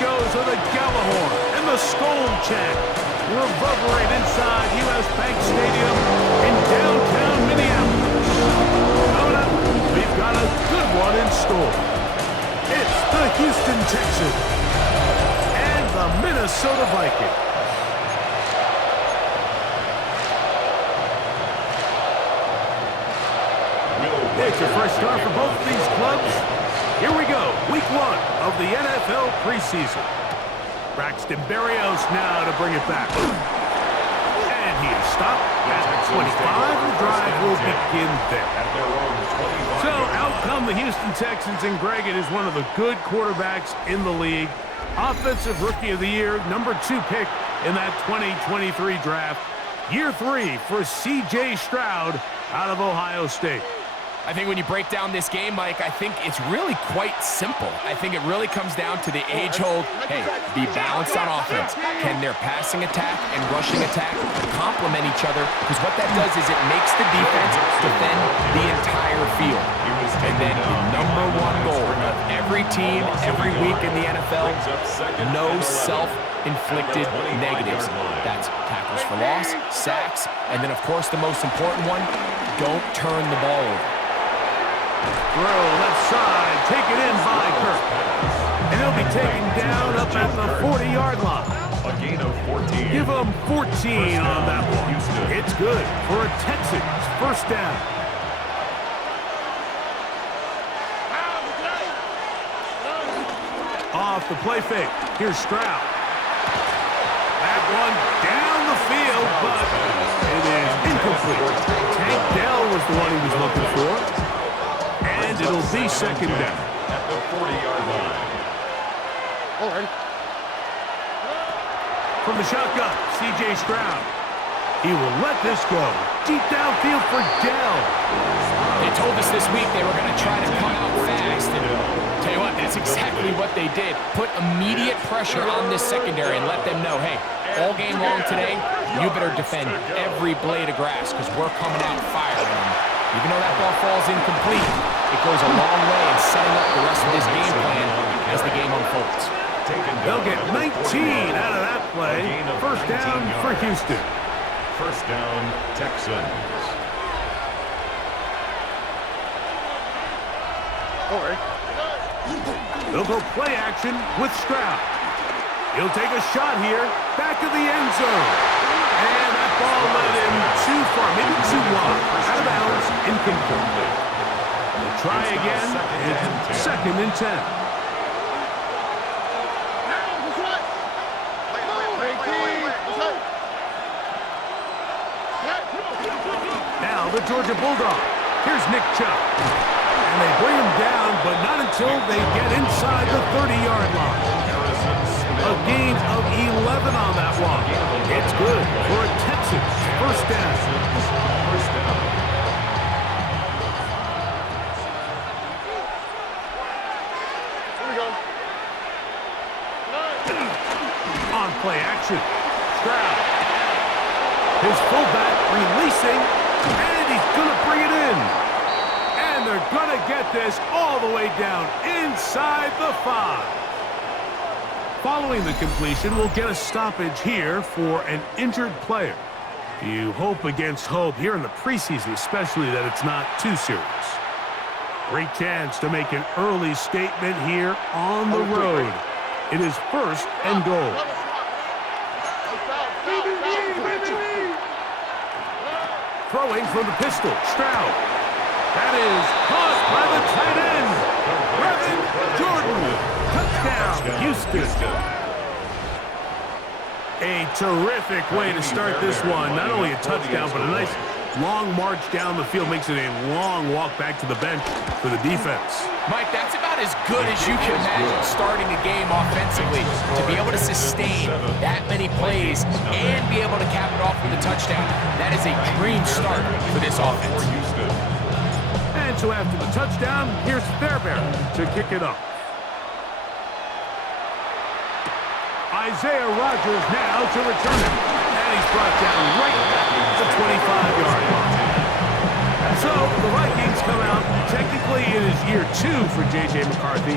goes with a Gallahorn and the Skull chant reverberate inside U.S. Bank Stadium in downtown Minneapolis. Coming up, we've got a good one in store. It's the Houston Texans and the Minnesota Vikings. It's a fresh start for both of these clubs. Here we go, week 1 of the NFL preseason. Braxton Berrios now to bring it back. And he is stopped at the 25. The drive will begin there. So out come the Houston Texans, and Greg, it is one of the good quarterbacks in the league. Offensive Rookie of the Year, number 2 pick in that 2023 draft. Year 3 for C.J. Stroud out of Ohio State. I think when you break down this game, Mike, I think it's really quite simple. I think it really comes down to the age-old, hey, be balanced on offense. Can their passing attack and rushing attack complement each other? Because what that does is it makes the defense defend the entire field. And then the #1 goal of every team, every week in the NFL, no self-inflicted negatives. That's tackles for loss, sacks, and then, of course, the most important one, don't turn the ball over. Throw left side, taken in by Kirk. And he'll be taken down up at the 40-yard line. A gain of 14. Give him 14 on that one. It's good for a Texans first down. Off the play fake. Here's Stroud. That one down the field, but it is incomplete. Tank Dell was the one he was looking for. And it'll be second down. At the 40-yard line. From the shotgun, C.J. Stroud. He will let this go. Deep downfield for Dell. They told us this week they were going to try to come out fast. And tell you what, that's exactly what they did. Put immediate pressure on this secondary and let them know, hey, all game long today, you better defend every blade of grass because we're coming out firing. Even though that ball falls incomplete, it goes a long way in setting up the rest of this game plan as the game unfolds. They'll get 19 out of that play. First down for Houston. First down, Texans. They'll go play action with Stroud. He'll take a shot here, back of the end zone. And that ball led him too far, maybe too wide. Out of bounds, incomplete. They'll try again, and second and 10. Now the Georgia Bulldog. Here's Nick Chubb. And they bring him down, but not until they get inside the 30-yard line. A gain of 11 on that one. It's good for a Texans first down. On play action. Stroud. His fullback releasing, and he's going to bring it in. And they're going to get this all the way down inside the 5. Following the completion, we'll get a stoppage here for an injured player. You hope against hope here in the preseason, especially that it's not too serious. Great chance to make an early statement here on the road. It is first and goal. Throwing from the pistol, Stroud. That is caught by the tight end, Brevin Jordan. Touchdown, Houston. A terrific way to start this one. Not only a touchdown, but a nice long march down the field. Makes it a long walk back to the bench for the defense. Mike, that's about as good as you can imagine starting a game offensively. To be able to sustain that many plays and be able to cap it off with a touchdown, that is a dream start for this offense. And so after the touchdown, here's Fairbairn to kick it up. Isaiah Rodgers now to return it. And he's brought down right at the 25-yard line. So the Vikings come out. Technically, it is year 2 for J.J. McCarthy.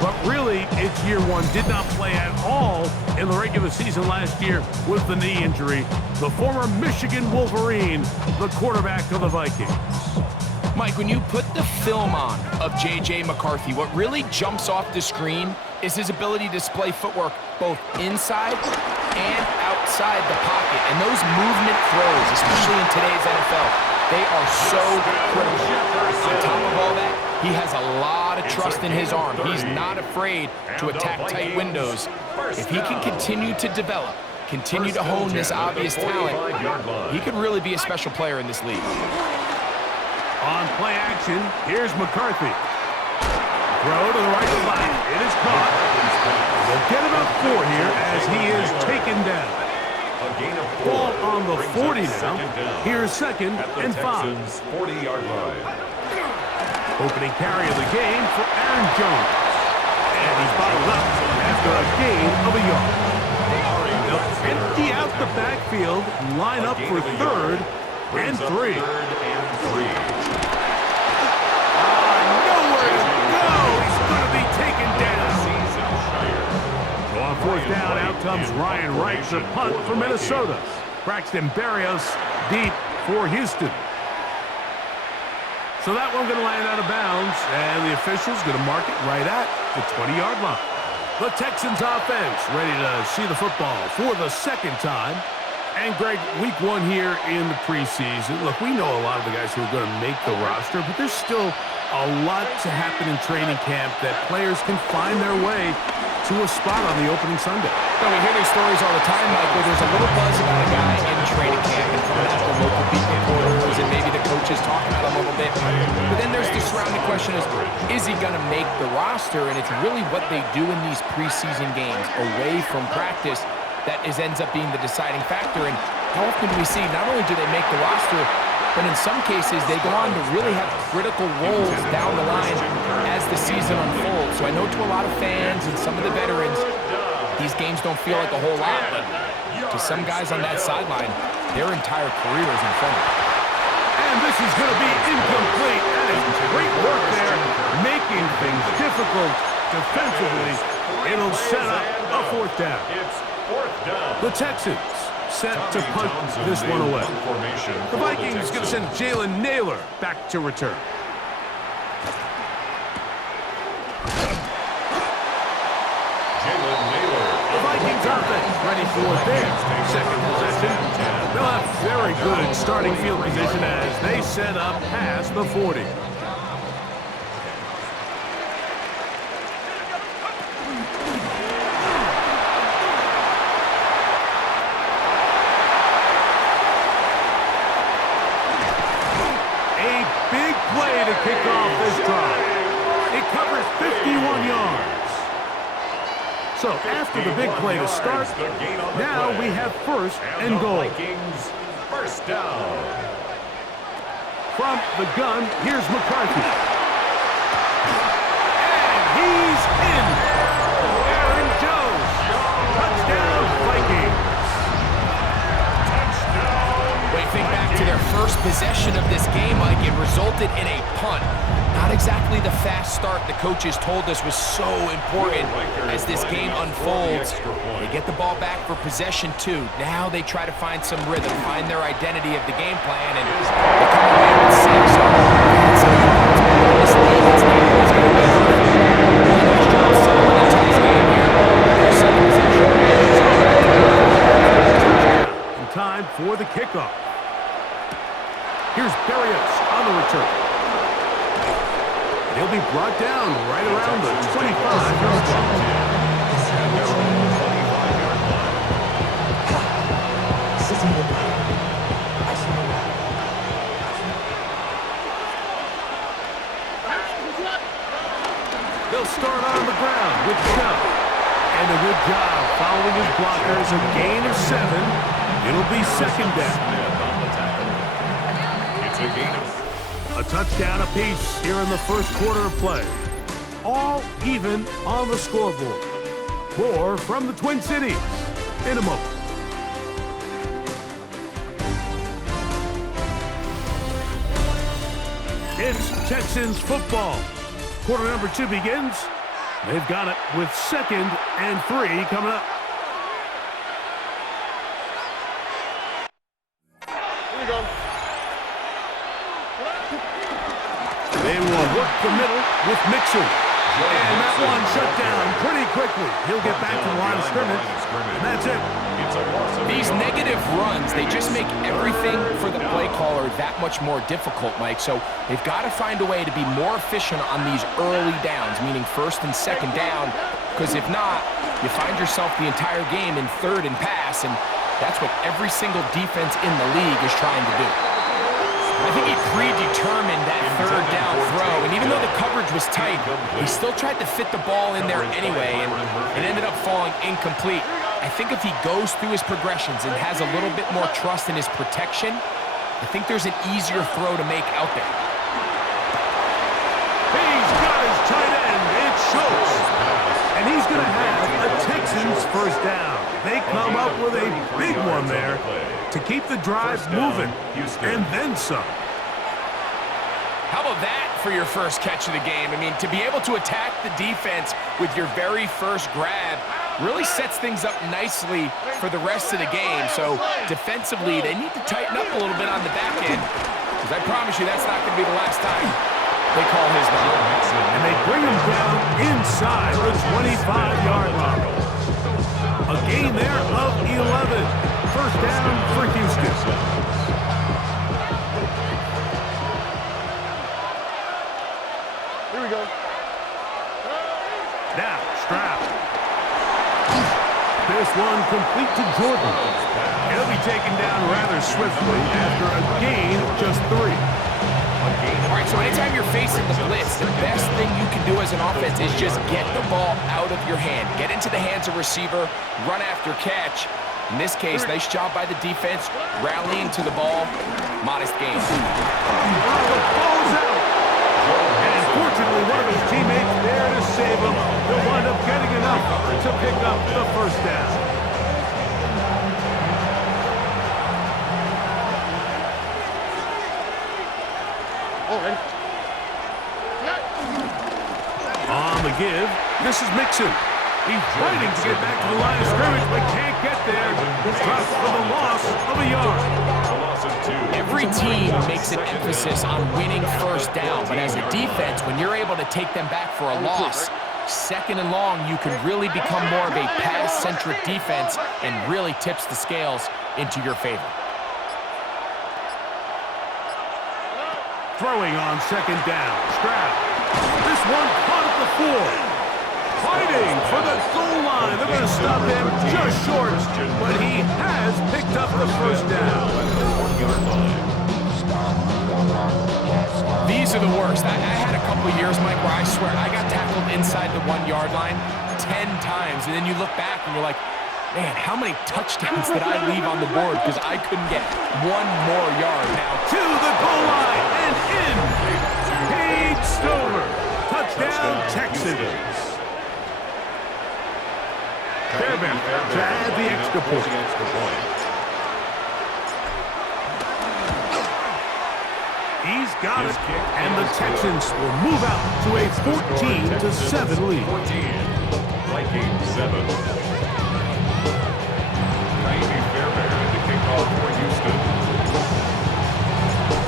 But really, it's year one. Did not play at all in the regular season last year with the knee injury. The former Michigan Wolverine, the quarterback of the Vikings. Mike, when you put the film on of J.J. McCarthy, what really jumps off the screen is his ability to display footwork both inside and outside the pocket. And those movement throws, especially in today's NFL, they are so critical. On top of all that, he has a lot of trust in his arm. He's not afraid to attack tight windows. If he can continue to develop, continue to hone this obvious talent, he could really be a special player in this league. On play action, here's McCarthy. Throw to the right side. It is caught. They'll get about 4 here as he is taken down. Ball on the 40 now. Here's second and 5. 40-yard line. Opening carry of the game for Aaron Jones. And he's bottled up after a gain of a yard. They'll empty out the backfield, line up for 3rd and 3. Nowhere to go. He's going to be taken down. So on 4th down, out comes Ryan Wright, the punt for Minnesota. Braxton Berrios deep for Houston. So that one going to land out of bounds, and the official's going to mark it right at the 20-yard line. The Texans offense ready to see the football for the 2nd time. And, Greg, week 1 here in the preseason. Look, we know a lot of the guys who are going to make the roster, but there's still a lot to happen in training camp that players can find their way to a spot on the opening Sunday. We hear these stories all the time, Mike, where there's a little buzz about a guy in training camp and coming out the local beat reporters and maybe the coaches talking about him a little bit. But then there's the surrounding question is he going to make the roster? And it's really what they do in these preseason games away from practice that ends up being the deciding factor. And how often do we see not only do they make the roster, but in some cases they go on to really have critical roles down the line as the season unfolds. So I know to a lot of fans and some of the veterans, these games don't feel like a whole lot, but to some guys on that sideline, their entire career is in front of them. And this is going to be incomplete. That is great work there, making things difficult defensively. It'll set up a 4th down. The Texans set to punt this one away. The Vikings going to send Jalen Naylor back to return. The Vikings offense ready for their 2nd possession. They'll have very good starting field position as they set up past the 40. To kick off this drive. It covers 51 yards. So after the big play to start, now we have 1st and goal. First down. From the gun, here's McCarthy. And he's in. Aaron Jones. Touchdown, Vikings. Think back to their first possession of this game, Mike. It resulted in a punt. Not exactly the fast start the coaches told us was so important as this game unfolds. They get the ball back for possession 2. Now they try to find some rhythm, find their identity of the game plan, and they come away with 6. This league, it's not always going to be perfect. Settling into this game here. Their 2nd possession. Time for the kickoff. Here's Berrios on the return. He'll be brought down right around the 25-yard line. They'll start on the ground with Chubb. And a good job following his blockers. A gain of 7. It'll be 2nd down. It's a gain of A touchdown apiece here in the 1st quarter of play. All even on the scoreboard. More from the Twin Cities in a moment. It's Texans football. Quarter number 2 begins They've got it with 2nd and 3 coming up. Here we go. They will work the middle with Mixon. And that one shut down pretty quickly. He'll get back to the line of scrimmage. And that's it. These negative runs, they just make everything for the play caller that much more difficult, Mike. So they've got to find a way to be more efficient on these early downs, meaning 1st and 2nd down, because if not, you find yourself the entire game in 3rd and pass, and that's what every single defense in the league is trying to do. I think he predetermined that 3rd down throw, and even though the coverage was tight, he still tried to fit the ball in there anyway, and it ended up falling incomplete. I think if he goes through his progressions and has a little bit more trust in his protection, I think there's an easier throw to make out there. He's got his tight end. It shows. And he's going to have a Texans 1st down. They come up with a big one there to keep the drive moving, and then some. How about that for your first catch of the game? I mean, to be able to attack the defense with your very first grab really sets things up nicely for the rest of the game. So defensively, they need to tighten up a little bit on the back end, because I promise you that's not going to be the last time they call his number. And they bring him down inside the 25-yard line. A gain there of 11. 1st down for Houston. Here we go. Now, Stroud. This one complete to Jordan. He'll be taken down rather swiftly after a gain of just 3. All right, so anytime you're facing the blitz, the best thing you can do as an offense is just get the ball out of your hand. Get into the hands of receiver, run after catch. In this case, nice job by the defense, rallying to the ball. Modest gain. The ball's out. And fortunately, one of his teammates there to save him. He'll wind up getting enough to pick up the 1st down. On the give, this is Mixon. He's fighting to get back to the line of scrimmage, but can't get there. Drops for the loss of a yard. Every team makes an emphasis on winning 1st down, but as a defense, when you're able to take them back for a loss, 2nd and long, you can really become more of a pass-centric defense and really tips the scales into your favor. Throwing on 2nd down. Stroud. This one caught at the 4. Fighting for the goal line. They're going to stop him just short, but he has picked up the 1st down. These are the worst. I had a couple of years, Mike, where I swear I got tackled inside the 1-yard line 10 times, and then you look back and you're like, man, how many touchdowns did I leave on the board because I couldn't get 1 more yard. Now To the goal line and in. Paid Stover. Touchdown, Texans. Fairbairn to add the extra point. He's got it, and the Texans will move out to a 14-7 lead. 14, Vikings 7. Fairbairn to kick off for Houston.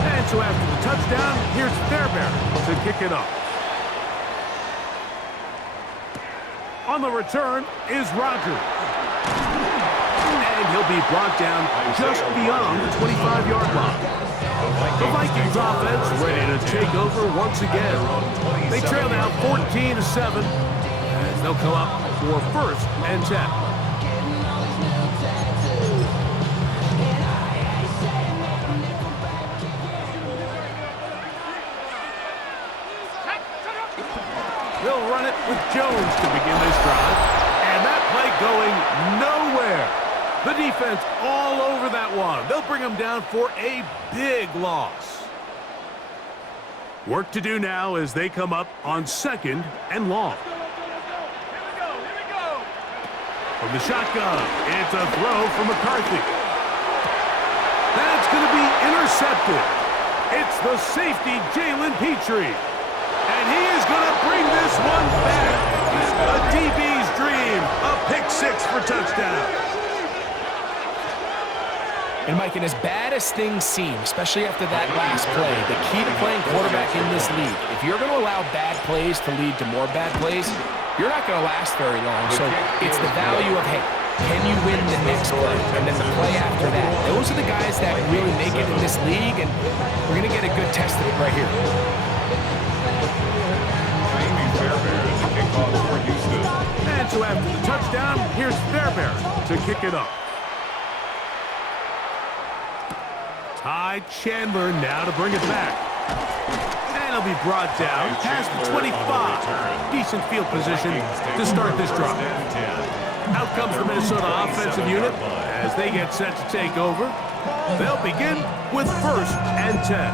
And so after the touchdown, here's Fairbairn to kick it off. On the return is Rodgers. And he'll be brought down just beyond the 25-yard line. The Vikings offense ready to take over once again. They trail now 14-7 as they'll come up for 1st and 10. They'll run it with Jones to begin this drive. And that play going nowhere. The defense all over that one. They'll bring them down for a big loss. Work to do now as they come up on 2nd and long. Here we go. From the shotgun, it's a throw from McCarthy. That's going to be intercepted. It's the safety, Jalen Petrie. And he is going to bring this one back. A DB's dream. A pick six for touchdown. And Mike, and as bad as things seem, especially after that last play, the key to playing quarterback in this league, if you're going to allow bad plays to lead to more bad plays, you're not going to last very long. So it's the value of, hey, can you win the next play? And then the play after that. Those are the guys that really make it in this league, and we're going to get a good test of it right here. And so after the touchdown, here's Fairbairn to kick it up. Ty Chandler now to bring it back. And it'll be brought down past the 25. Decent field position to start this drive. Out comes the Minnesota offensive unit as they get set to take over. They'll begin with 1st and 10.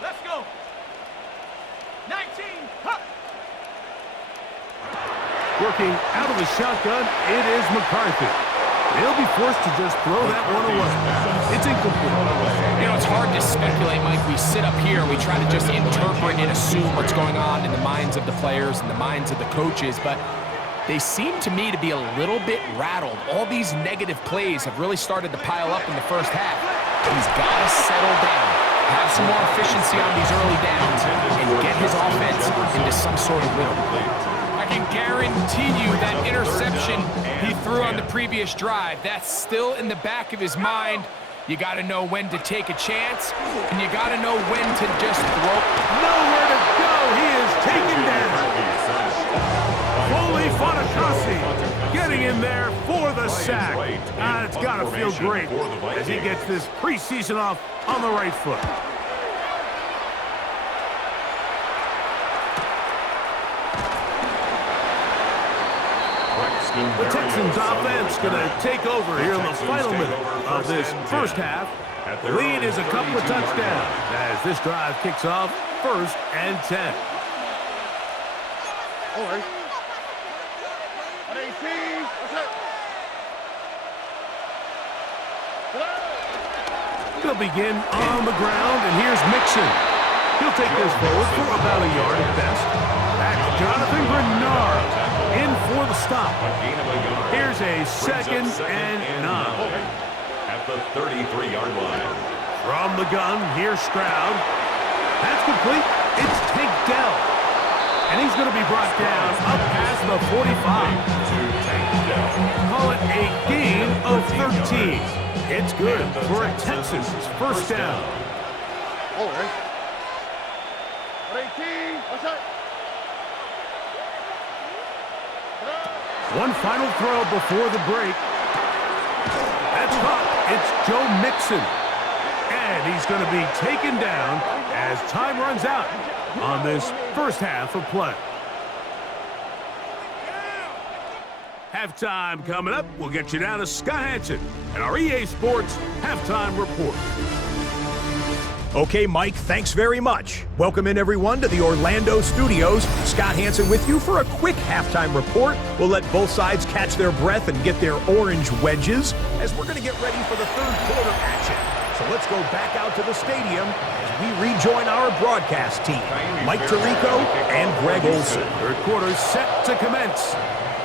Let's go. 19. Huh. Working out of the shotgun, it is McCarthy. They'll be forced to just throw that one away. It's incomplete. You know, it's hard to speculate, Mike. We sit up here, we try to just interpret and assume what's going on in the minds of the players and the minds of the coaches, but they seem to me to be a little bit rattled. All these negative plays have really started to pile up in the first half. He's got to settle down, have some more efficiency on these early downs, and get his offense into some sort of rhythm. I can guarantee you that interception he threw on the previous drive, that's still in the back of his mind. You got to know when to take a chance, and you got to know when to just throw. Nowhere to go. He is taken down. Foley Fatukasi getting in there for the sack. And it's got to feel great as he gets this preseason off on the right foot. The Texans offense going to take over here in the final minute of this first half. The lead is a couple of touchdowns as this drive kicks off 1st and 10. All right. 18. They'll begin on the ground, and here's Mixon. He'll take this forward for about a yard at best. Back to Jonathan Grenard in for the stop. Here's a 2nd and 9. At the 33-yard line. From the gun, here's Stroud. That's complete. It's Tank Dell. And he's going to be brought down up past the 45. Call it a gain of 13. It's good for a Texans first down. All right. 18. What's up? One final throw before the break. That's caught. It's Joe Mixon. And he's going to be taken down as time runs out on this first half of play. Halftime coming up. We'll get you down to Scott Hansen and our EA Sports Halftime Report. Okay, Mike, thanks very much. Welcome in, everyone, to the Orlando studios. Scott Hansen with you for a quick halftime report. We'll let both sides catch their breath and get their orange wedges as we're going to get ready for the third quarter action. So let's go back out to the stadium as we rejoin our broadcast team, Mike Tirico and Greg Olson. Third quarter set to commence.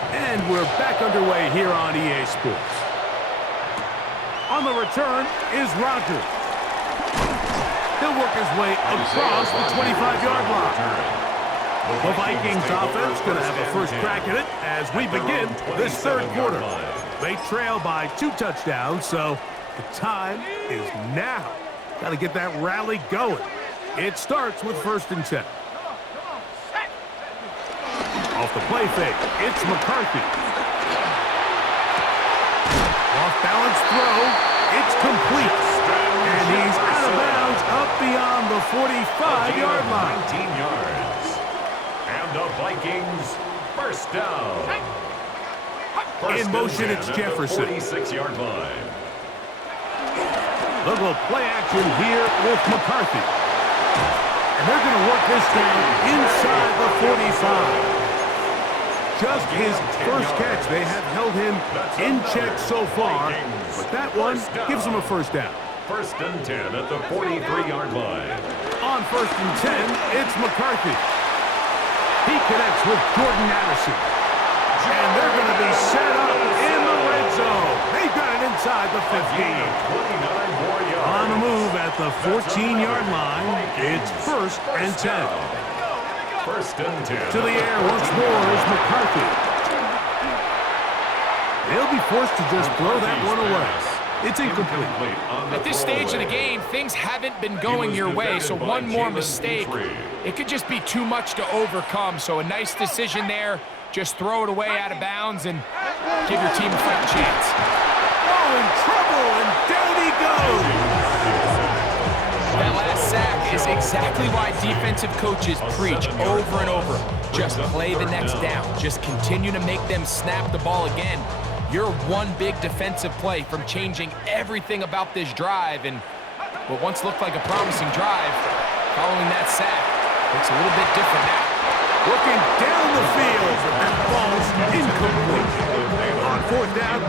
And we're back underway here on EA Sports. On the return is Rodgers. He'll work his way across the 25-yard line. The Vikings offense going to have a first crack at it as we begin this third quarter. They trail by 2 touchdowns, so the time is now. Got to get that rally going. It starts with 1st and 10. Off the play fake, it's McCarthy. Off-balance throw, it's complete. And he's out of bounds up beyond the 45-yard line. 19 yards. And the Vikings first down. In motion, it's Jefferson. 46-yard line. Little play action here with McCarthy. And they're going to work this down inside the 45. Just his first catch. They have held him in check so far, but that one gives him a first down. First and 10 at the 43-yard line. On first and 10, it's McCarthy. He connects with Jordan Addison. And they're going to be set up in the red zone. They've got it inside the 15. 29 more yards. On the move at the 14-yard line, it's first and 10. First and 10. To the air once more is McCarthy. They'll be forced to just throw that one away. It's incomplete. At this stage of the game, things haven't been going your way, so one more mistake, it could just be too much to overcome. So a nice decision there. Just throw it away out of bounds and give your team a fighting chance. Oh, in trouble, and down he goes. That last sack is exactly why defensive coaches preach over and over. Just play the next down. Just continue to make them snap the ball again. You're one big defensive play from changing everything about this drive, and what once looked like a promising drive, following that sack, looks a little bit different now. Looking down the field, and falls incomplete. On fourth down,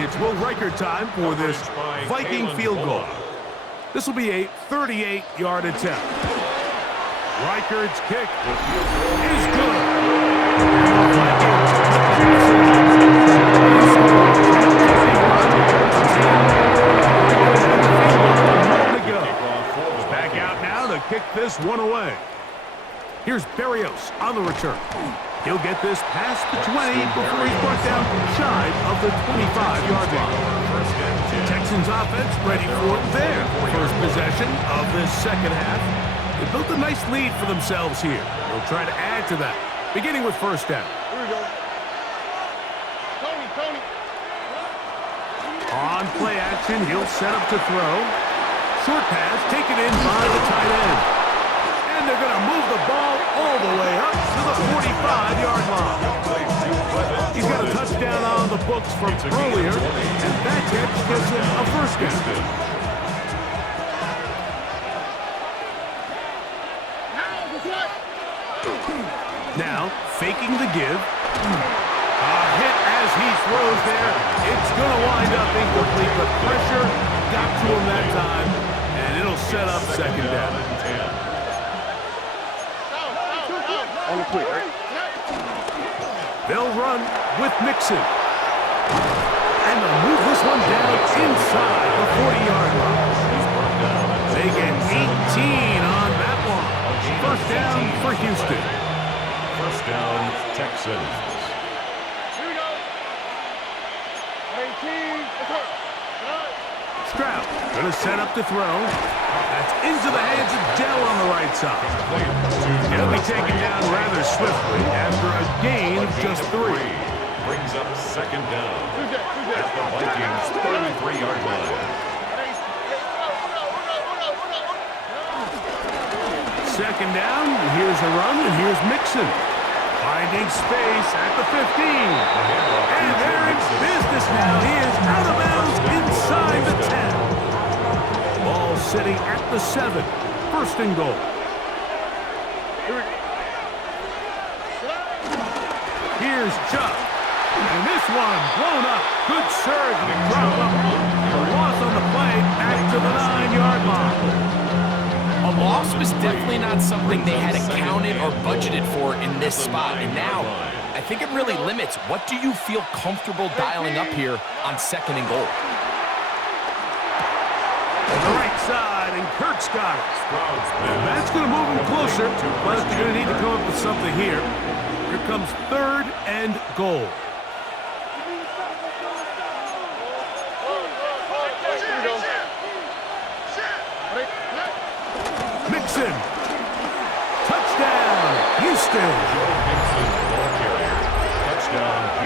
it's Will Riker time for this Viking field goal. This will be a 38-yard attempt. Riker's kick is good. Back out now to kick this one away. Here's Berrios on the return. He'll get this past the 20 before he's brought down shy of the 25-yard line. Texans offense ready for their first possession of this second half. They built a nice lead for themselves here. They'll try to add to that, beginning with first down. Here we go. Tony. On play action, he'll set up to throw. Short pass taken in by the tight end. And they're going to move the ball all the way up to the 45-yard line. He's got a touchdown on the books from earlier, and that catch gives him a first down. Now, faking the give. A hit as he throws there. It's going to wind up incomplete, but pressure got to him that time, and it'll set up second down. On the quick, right? They'll run with Mixon. And they'll move this one down inside the 40-yard line. They get 18 on that one. First down for Houston. First down, Texans. Here we go. 19. Let's go. Stroud going to set up to throw. That's into the hands of Dell on the right side. He'll be taken down rather swiftly after a gain of just 3. Brings up second down at the Vikings' 33-yard line. Second down, here's a run, and here's Mixon. Finding space at the 15. And they're in business now. He is out of bounds inside the 10. Ball sitting at the 7. First and goal. Here's Chuck. And this one blown up. Good surge and drop up. The loss on the play back to the 9-yard line. A loss was definitely not something they had accounted or budgeted for in this spot. And now, I think it really limits what do you feel comfortable dialing up here on second and goal. The right side, and Kirk's got it. And that's going to move him closer. But they're going to need to come up with something here. Here comes third and goal. Mixon. Touchdown, Houston.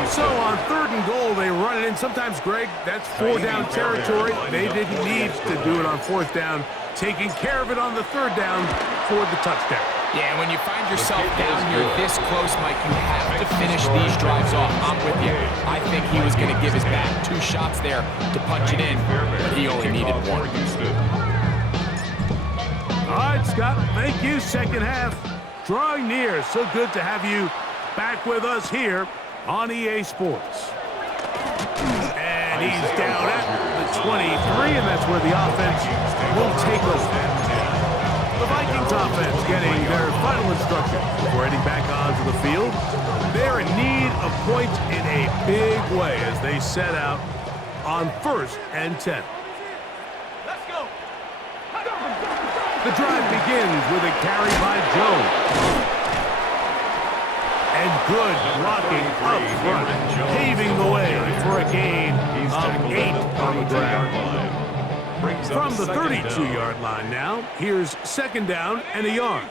So on third and goal, they run it in. Sometimes, Greg, that's 4-down territory. They didn't need to do it on fourth down. Taking care of it on the third down for the touchdown. Yeah, when you find yourself down here this close, Mike, you have to finish these drives off. I'm with you. I think he was going to give his back 2 shots there to punch it in, but he only needed 1. All right, Scott, thank you. Second half drawing near. So good to have you back with us here on EA Sports. And he's down at the the 23, and that's where the offense will take over. The Vikings offense getting their final instruction before heading back onto the field. They're in need of points in a big way as they set out on 1st and 10. Let's go. The drive begins with a carry by Jones. And good blocking up front, paving the way for a gain of 8 on the ground. From the 32-yard line now, here's 2nd down and a yard.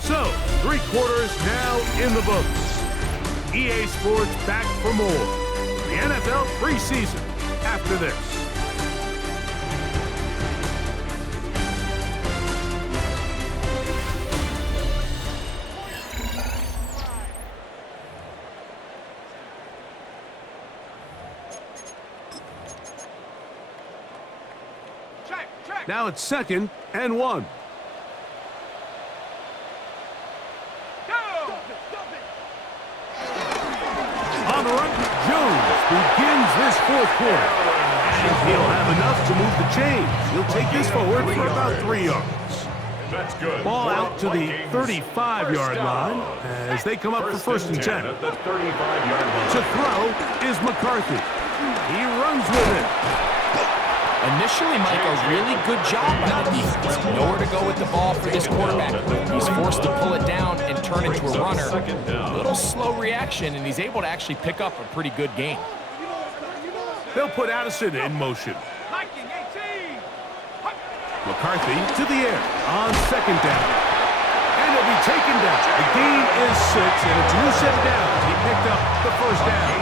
So, 3 quarters now in the books. EA Sports back for more. The NFL preseason after this. Now it's 2nd and 1. On the run, Jones begins this 4th quarter. And he'll have enough to move the chains. He'll take this forward for about 3 yards. That's good. Ball out to the 35-yard line as they come up for 1st and 10. At the 35-yard line. To throw is McCarthy. He runs with it. Initially, Mike, a really good job by the defense. Nowhere to go with the ball for this quarterback. He's forced to pull it down and turn into a runner. A little slow reaction, and he's able to actually pick up a pretty good game. They'll put Addison in motion. McCarthy to the air on 2nd down. And he'll be taken down. The gain is 6, and it's a new set of downs. He picked up the 1st down.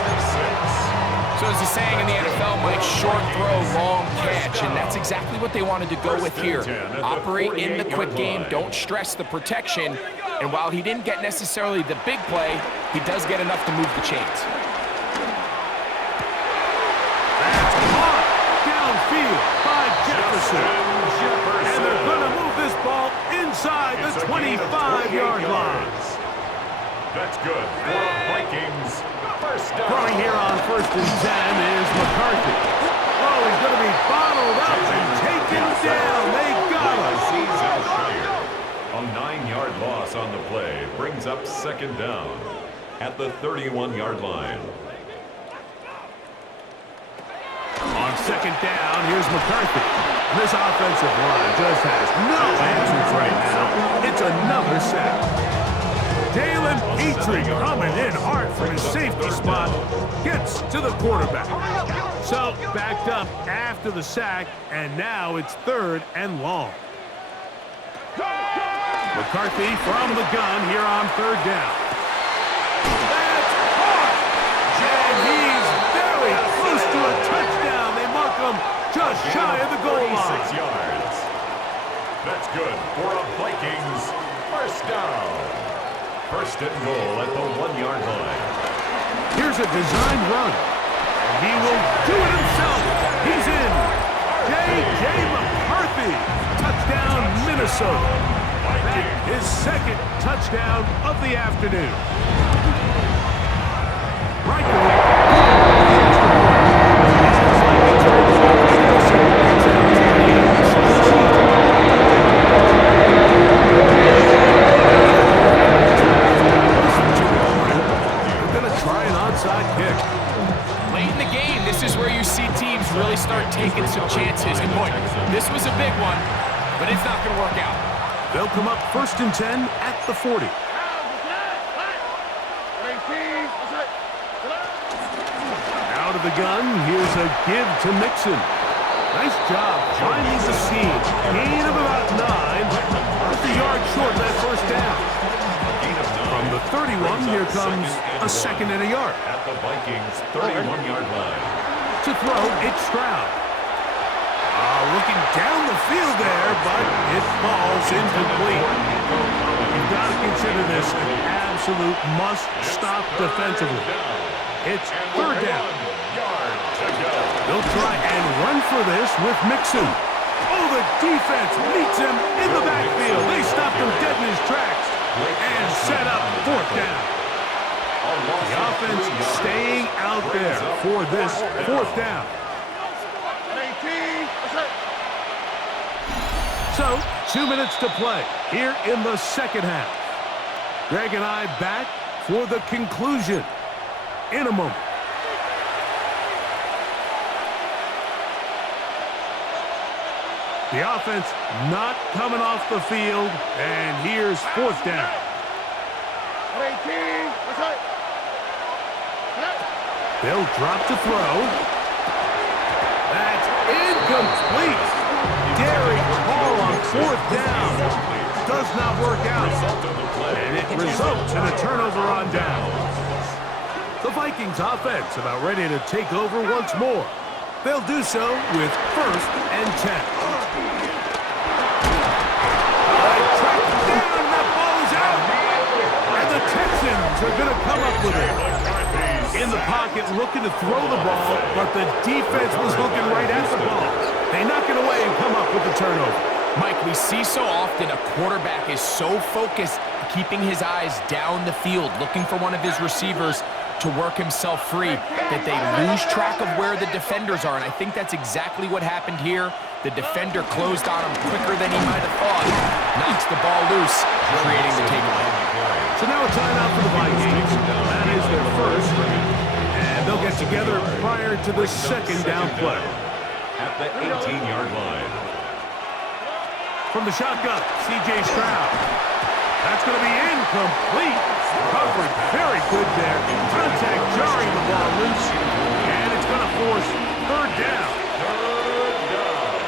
So as he's saying in the NFL, Mike, short throw, long catch, and that's exactly what they wanted to go with here. Operate in the quick game, don't stress the protection, and while he didn't get necessarily the big play, he does get enough to move the chains. That's caught downfield by Jefferson. And they're going to move this ball inside the 25-yard line. That's good for Vikings. 1st down. Throwing here on 1st and 10 is McCarthy. Oh, he's going to be bottled up and taken down. They got him. A 9-yard loss on the play brings up 2nd down at the 31-yard line. On 2nd down, here's McCarthy. This offensive line just has no answers right now. It's another sack. Dalen Petrie coming in hard from his safety spot, gets to the quarterback. So backed up after the sack, and now it's 3rd and long. McCarthy from the gun here on 3rd down. That's caught! And he's very close to a touchdown. They mark him just shy of the goal line. 6 yards. That's good for a Vikings 1st down. 1st and goal at the 1-yard line. Here's a designed run. And he will do it himself. He's in. J.J. McCarthy. Touchdown, Minnesota. That his 2nd touchdown of the afternoon. Taking some chances. And boy, this was a big one, but it's not going to work out. They'll come up 1st and 10 at the 40. Out of the gun, here's a give to Mixon. Nice job finding the seam. Gain of about 9. Just a yard short that 1st down. From the 31, here comes a 2nd and a yard. At the Vikings 31-yard line. To throw, it's Stroud. Looking down the field there, but it falls incomplete. You've got to consider this an absolute must-stop defensively. It's 3rd down. They'll try and run for this with Mixon. Oh, the defense meets him in the backfield. They stopped him dead in his tracks and set up 4th down. A The offense staying out there for this fourth down. So, 2 minutes to play here in the second half. Greg and I back for the conclusion in a moment. The offense not coming off the field, and here's fourth down. They'll drop to throw. That's incomplete. Daring call on fourth down. Does not work out. And it results in a turnover on down. The Vikings offense about ready to take over once more. They'll do so with 1st and 10. Tracked down, that ball is out. And the Texans are going to come up with it. In the pocket, looking to throw the ball, but the defense was looking right at the ball. They knock it away and come up with the turnover. Mike, we see so often a quarterback is so focused, keeping his eyes down the field, looking for one of his receivers to work himself free, that they lose track of where the defenders are, and I think that's exactly what happened here. The defender closed on him quicker than he might have thought, knocks the ball loose, creating the takeaway. So now a timeout for the Vikings. That is their first, and they'll get together prior to the second down play. At the 18-yard line. From the shotgun, C.J. Stroud. That's going to be incomplete. Coverage very good there. Contact jarring the ball loose. And it's going to force third down. Third down.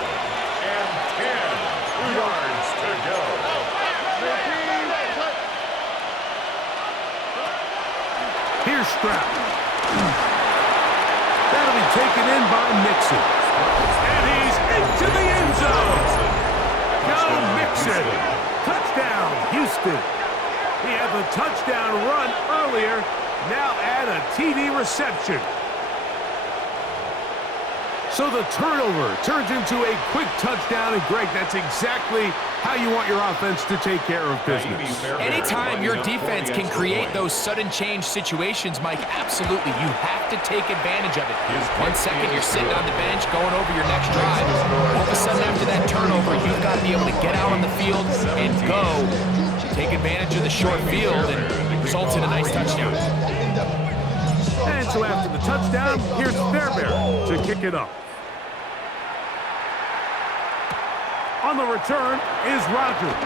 And 10 yards to go. Here's Stroud. That'll be taken in by Mixon. And he's into the end zone. Go Mixon. Touchdown, Houston. He had the touchdown run earlier. Now add a TD reception. So the turnover turns into a quick touchdown. And Greg, that's exactly how you want your offense to take care of business. Anytime your defense can create those sudden change situations, Mike, absolutely, you have to take advantage of it. 1 second, you're sitting on the bench, going over your next drive. All of a sudden, after that turnover, you've got to be able to get out on the field and go. Take advantage of the short field, and results in a nice touchdown. And so after the touchdown, here's Fairbairn to kick it up. On the return is Rodgers.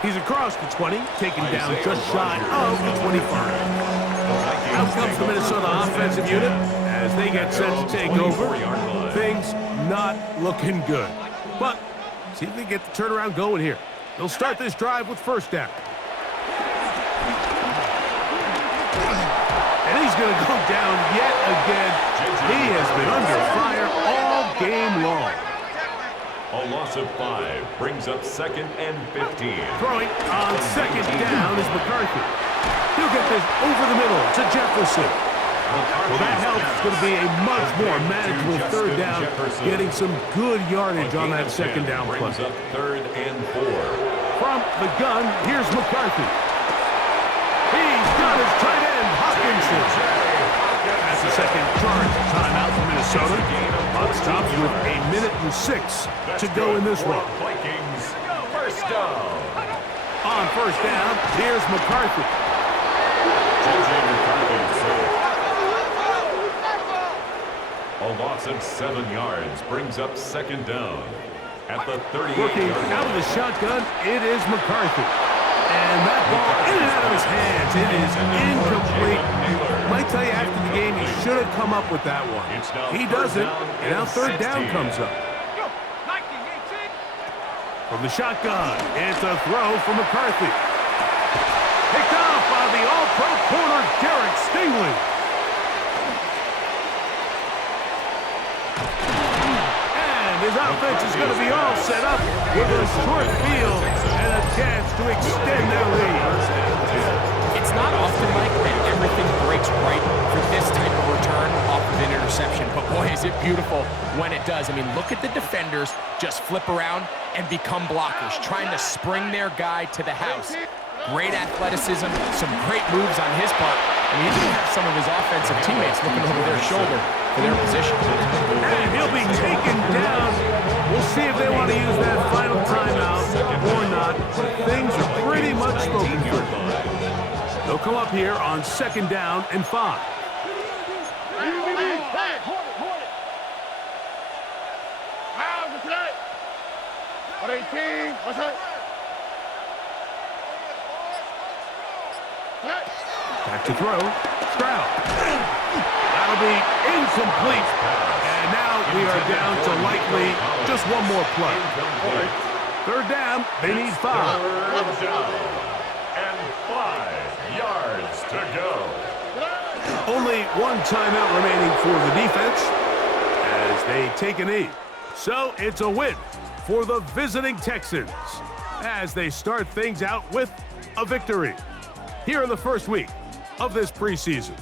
He's across the 20, taken down just shy of the 25. Out comes the Minnesota offensive unit as they get set to take over. Things not looking good. But see if they get the turnaround going here. They'll start this drive with first down. And he's going to go down yet again. He has been under fire all game long. A loss of 5 brings up 2nd and 15. Throwing on second down is McCarthy. He'll get this over the middle to Jefferson. Well, that helps. It's going to be a much more manageable third down, getting some good yardage on that second down play. Brings up 3rd and 4. From the gun, here's McCarthy. He's got his tight end, Hawkinson. That's the second charge timeout for Minnesota. Clock stops with 1:06 to go in this one. Vikings, first down. On first down, here's McCarthy. A loss of 7 yards brings up 2nd down. At the 38. Working out of the shotgun, it is McCarthy. And that ball in and out of his hands. It is incomplete. Might tell you after the game he should have come up with that one. He doesn't, and now third down comes up. From the shotgun, it's a throw from McCarthy. Picked off by the all-pro corner, Derek Stingley. And his offense is going to be all set up with a short field and a chance to extend their lead. It's not often, Mike, that everything breaks right for this type of return off of an interception. But boy, is it beautiful when it does. I mean, look at the defenders just flip around and become blockers, trying to spring their guy to the house. great athleticism, some great moves on his part. I mean, he's going to have some of his offensive teammates looking over their shoulder for their position. And he'll be taken down. We'll see if they want to use that final timeout or not. Things are pretty much spoken for. They'll come up here on 2nd down and 5. Back to throw. Stroud. That'll be incomplete. And now we are down to likely just one more play. 3rd down. They need 5. And 5 yards to go. Only one timeout remaining for the defense as they take a knee. So it's a win for the visiting Texans as they start things out with a victory here in the first week of this preseason.